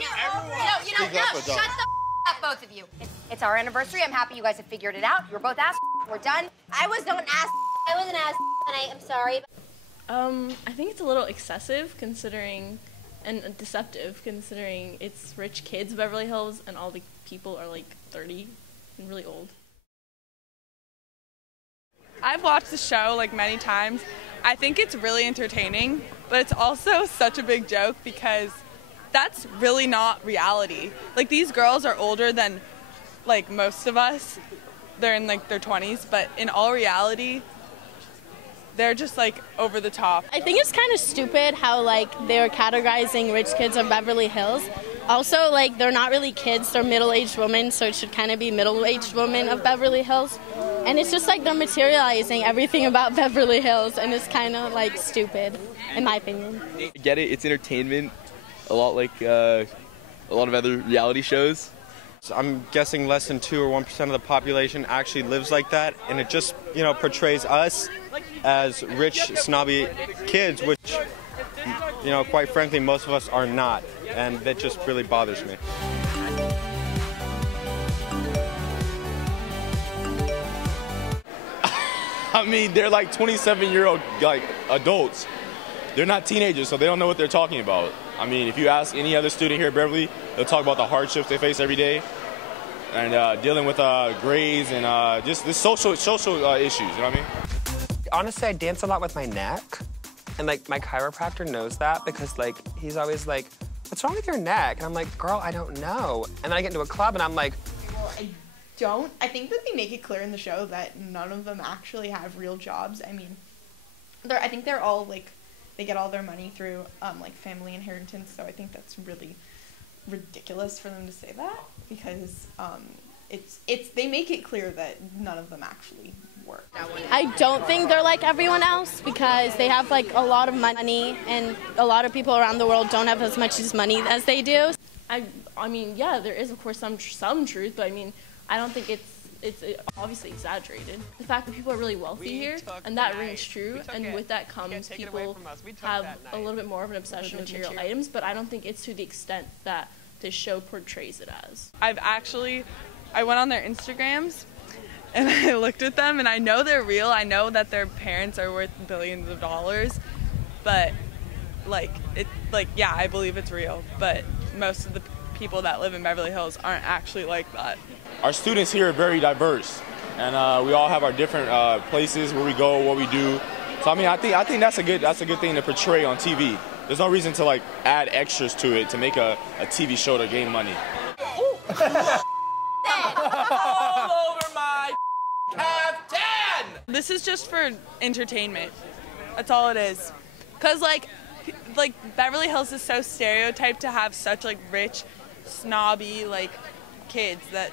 Shut the up, both of you. It's our anniversary. I'm happy you guys have figured it out. You're both ass. We're done. I was not ass. I was an ass, and I'm sorry. I think it's a little excessive considering, and deceptive considering it's rich kids of Beverly Hills and all the people are like 30 and really old. I've watched the show like many times. I think it's really entertaining, but it's also such a big joke because that's really not reality. Like, these girls are older than like most of us. They're in like their 20s, but in all reality, they're just like over the top. I think it's kind of stupid how like they're categorizing rich kids of Beverly Hills. Also, like, they're not really kids, they're middle-aged women, so it should kind of be middle-aged women of Beverly Hills. And it's just like they're materializing everything about Beverly Hills, and it's kind of like stupid, in my opinion. I get it, it's entertainment, a lot like a lot of other reality shows. I'm guessing less than 2 or 1% of the population actually lives like that, and it just, portrays us as rich, snobby kids, which, quite frankly, most of us are not, and that just really bothers me. I mean, they're like 27-year-old like adults. They're not teenagers, so they don't know what they're talking about. I mean, if you ask any other student here at Beverly, they'll talk about the hardships they face every day and dealing with grades and just the social issues, you know what I mean? Honestly, I dance a lot with my neck, and like my chiropractor knows that because like he's always like, "What's wrong with your neck?" And I'm like, "Girl, I don't know." And then I get into a club and I'm like, well, I think that they make it clear in the show that none of them actually have real jobs. I mean, I think they're all like, they get all their money through like family inheritance, so I think that's really ridiculous for them to say that because they make it clear that none of them actually work. I don't think they're like everyone else because they have like a lot of money and a lot of people around the world don't have as much money as they do. I mean, yeah, there is of course some truth, but I mean, I don't think it's obviously exaggerated. The fact that people are really wealthy here, and that rings true, and with that comes people have a little bit more of an obsession with material items, but I don't think it's to the extent that this show portrays it as. I went on their Instagrams and I looked at them and I know they're real. I know that their parents are worth billions of dollars, but yeah, I believe it's real, but most of the people that live in Beverly Hills aren't actually like that. Our students here are very diverse, and we all have our different places where we go, what we do. So I mean, I think that's a good thing to portray on TV. There's no reason to like add extras to it to make a TV show to gain money. All over my caftan! This is just for entertainment. That's all it is. Cause like Beverly Hills is so stereotyped to have such like rich, snobby like kids that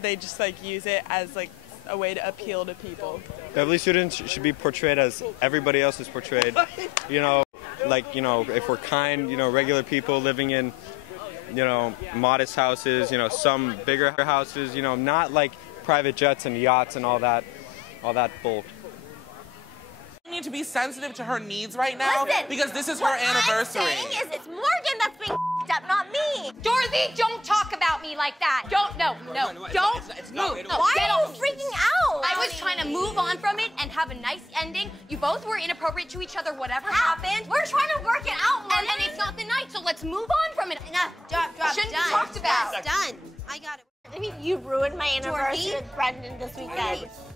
they just like use it as like a way to appeal to people. Beverly students should be portrayed as everybody else is portrayed. If we're kind, regular people living in, modest houses, some bigger houses, not like private jets and yachts and all that bulk. I need to be sensitive to her needs right now because this is her anniversary. What I'm saying is it's Morgan that's being up, not me. Dorothy, don't talk about me like that. Don't move. Why are you freaking out? I was trying to move on from it and have a nice ending. You both were inappropriate to each other, whatever happened. We're trying to work it out, Morgan. And it's not the night, so let's move on from it. Enough. Drop. Shouldn't be talked about. Done. I got it. I mean, you ruined my anniversary with Brendan this weekend.